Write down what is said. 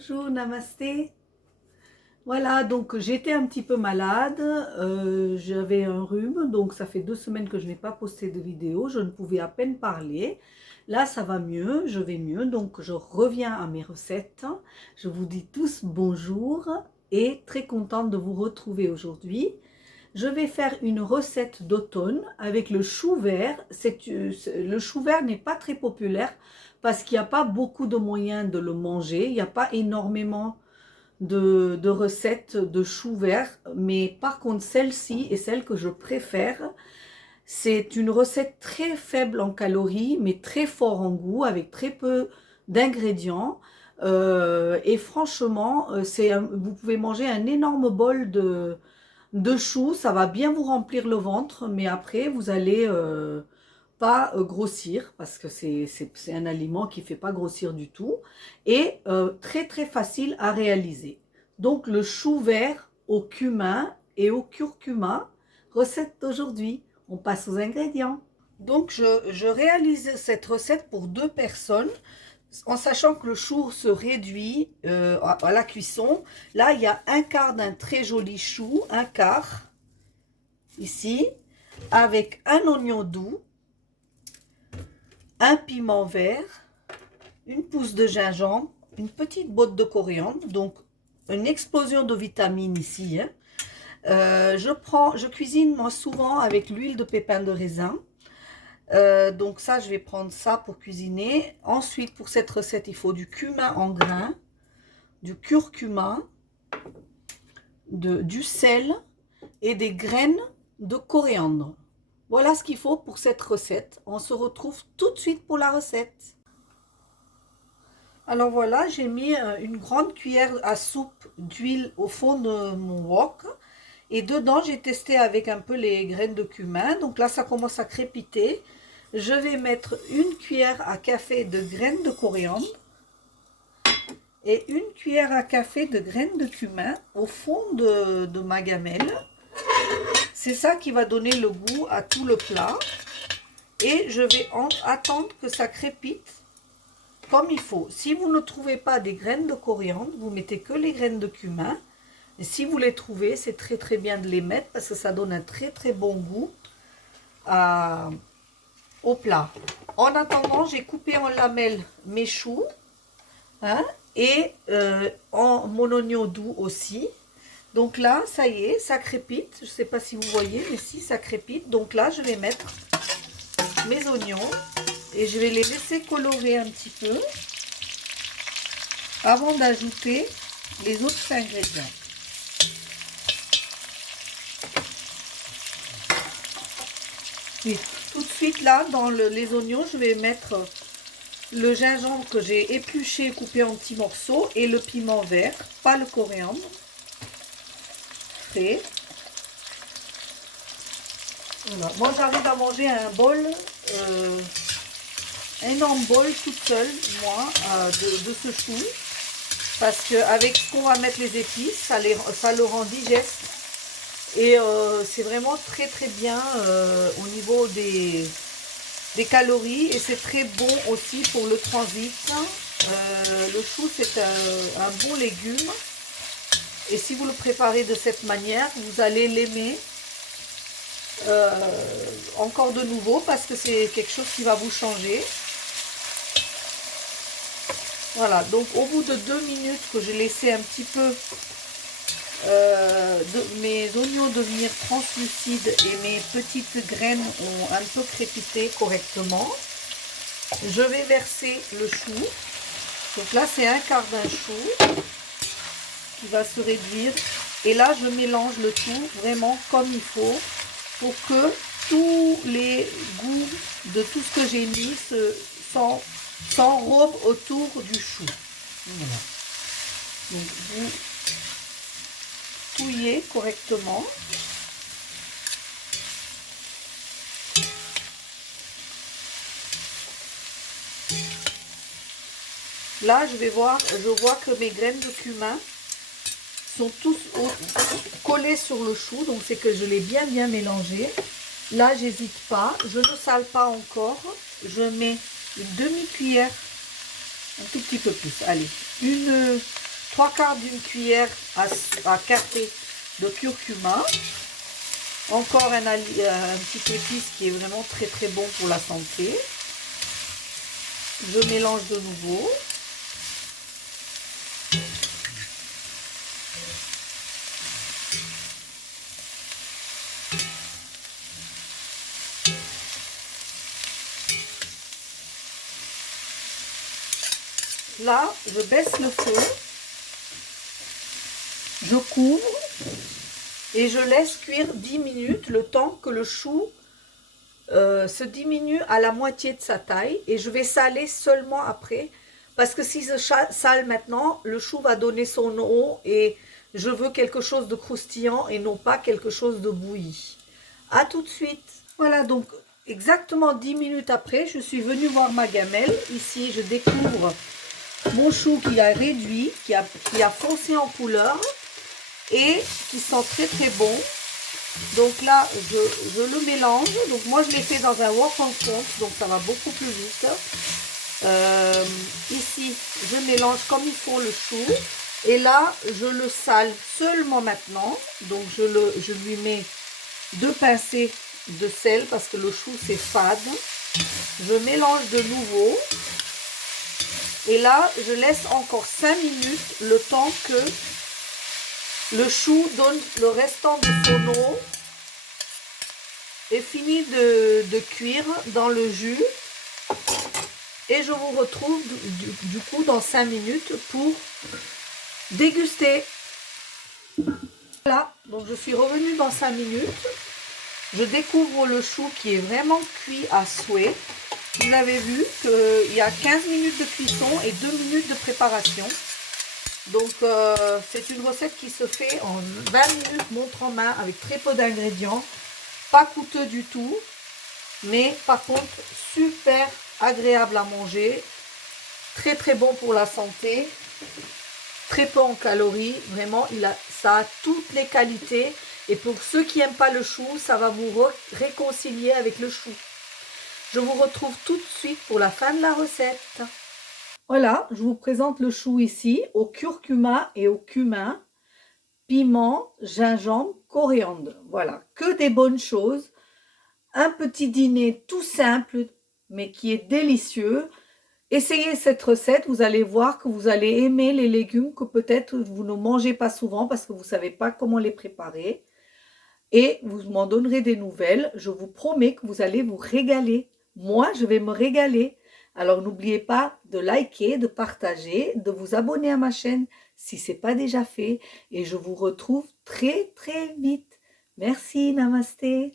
Bonjour, namasté. Voilà, donc j'étais un petit peu malade, j'avais un rhume, donc ça fait 2 semaines que je n'ai pas posté de vidéo, je ne pouvais à peine parler. Là, ça va mieux, je vais mieux, donc je reviens à mes recettes. Je vous dis tous bonjour et très contente de vous retrouver aujourd'hui. Je vais faire une recette d'automne avec le chou vert. Le chou vert n'est pas très populaire parce qu'il n'y a pas beaucoup de moyens de le manger. Il n'y a pas énormément de recettes de chou vert. Mais par contre, celle-ci est celle que je préfère. C'est une recette très faible en calories, mais très fort en goût, avec très peu d'ingrédients. Et franchement, vous pouvez manger un énorme bol de choux, ça va bien vous remplir le ventre, mais après, vous allez pas grossir, parce que c'est un aliment qui ne fait pas grossir du tout, et très très facile à réaliser. Donc le chou vert au cumin et au curcuma, recette d'aujourd'hui. On passe aux ingrédients. Donc je réalise cette recette pour 2 personnes, en sachant que le chou se réduit à la cuisson. Là, il y a un quart d'un très joli chou, un quart, ici, avec un oignon doux, un piment vert, une pousse de gingembre, une petite botte de coriandre, donc une explosion de vitamines ici. Hein. Je cuisine moi souvent avec l'huile de pépins de raisin. Donc ça, je vais prendre ça pour cuisiner. Ensuite, pour cette recette, il faut du cumin en grains, du curcuma, du sel et des graines de coriandre. Voilà ce qu'il faut pour cette recette. On se retrouve tout de suite pour la recette. Alors voilà, j'ai mis une grande cuillère à soupe d'huile au fond de mon wok. Et dedans, j'ai testé avec un peu les graines de cumin. Donc là, ça commence à crépiter. Je vais mettre une cuillère à café de graines de coriandre et une cuillère à café de graines de cumin au fond de ma gamelle. C'est ça qui va donner le goût à tout le plat. Et je vais attendre que ça crépite comme il faut. Si vous ne trouvez pas des graines de coriandre, vous mettez que les graines de cumin. Et si vous les trouvez, c'est très très bien de les mettre parce que ça donne un très très bon goût au plat. En attendant, j'ai coupé en lamelles mes choux, hein, et mon oignon doux aussi. Donc là, ça y est, ça crépite. Je ne sais pas si vous voyez, mais si, ça crépite. Donc là, je vais mettre mes oignons et je vais les laisser colorer un petit peu avant d'ajouter les autres ingrédients. Et tout de suite là, dans les oignons, je vais mettre le gingembre que j'ai épluché, coupé en petits morceaux, et le piment vert, pas le coriandre, frais. Voilà. Moi, j'arrive à manger un bol, un énorme bol toute seule, moi, de ce chou, parce qu'avec ce qu'on va mettre les épices, ça le rend digeste. Et c'est vraiment très très bien au niveau des calories, et c'est très bon aussi pour le transit. Le chou, c'est un bon légume, et si vous le préparez de cette manière, vous allez l'aimer encore de nouveau parce que c'est quelque chose qui va vous changer. Voilà, donc au bout de 2 minutes que j'ai laissé un petit peu mes oignons devenir translucides et mes petites graines ont un peu crépité correctement, je vais verser le chou. Donc là, c'est un quart d'un chou qui va se réduire. Et là, je mélange le tout vraiment comme il faut pour que tous les goûts de tout ce que j'ai mis s'enrobent autour du chou. Voilà. Donc, vous touillez correctement. Là, je vois que mes graines de cumin sont tous collés sur le chou, donc c'est que je l'ai bien mélangé. Là, j'hésite pas, je ne sale pas encore. Je mets une demi-cuillère, un tout petit peu plus, allez, une 3/4 d'une cuillère à café de curcuma. Encore un petit épice qui est vraiment très très bon pour la santé. Je mélange de nouveau. Là, je baisse le feu. Je couvre et je laisse cuire 10 minutes, le temps que le chou se diminue à la moitié de sa taille. Et je vais saler seulement après, parce que si je sale maintenant, le chou va donner son eau et je veux quelque chose de croustillant et non pas quelque chose de bouilli. À tout de suite. Voilà, donc exactement 10 minutes après, je suis venue voir ma gamelle. Ici, je découvre mon chou qui a réduit, qui a foncé en couleur et qui sent très très bon. Donc là, je le mélange. Donc moi, je l'ai fait dans un wok en fonte, donc ça va beaucoup plus vite. Ici, je mélange comme il faut le chou. Et là, je le sale seulement maintenant. Donc je lui mets 2 pincées de sel parce que le chou, c'est fade. Je mélange de nouveau. Et là, je laisse encore 5 minutes, le temps que le chou donne le restant de son eau et finit de cuire dans le jus. Et je vous retrouve du coup dans 5 minutes pour déguster. Voilà, donc je suis revenue dans 5 minutes. Je découvre le chou qui est vraiment cuit à souhait. Vous avez vu qu'il y a 15 minutes de cuisson et 2 minutes de préparation. Donc c'est une recette qui se fait en 20 minutes montre en main avec très peu d'ingrédients. Pas coûteux du tout, mais par contre super agréable à manger. Très très bon pour la santé. Très peu en calories. Vraiment, ça a toutes les qualités. Et pour ceux qui n'aiment pas le chou, ça va vous réconcilier avec le chou. Je vous retrouve tout de suite pour la fin de la recette. Voilà, je vous présente le chou ici, au curcuma et au cumin, piment, gingembre, coriandre. Voilà, que des bonnes choses. Un petit dîner tout simple, mais qui est délicieux. Essayez cette recette, vous allez voir que vous allez aimer les légumes que peut-être vous ne mangez pas souvent parce que vous ne savez pas comment les préparer. Et vous m'en donnerez des nouvelles. Je vous promets que vous allez vous régaler. Moi, je vais me régaler. Alors, n'oubliez pas de liker, de partager, de vous abonner à ma chaîne si ce n'est pas déjà fait. Et je vous retrouve très, très vite. Merci, namasté.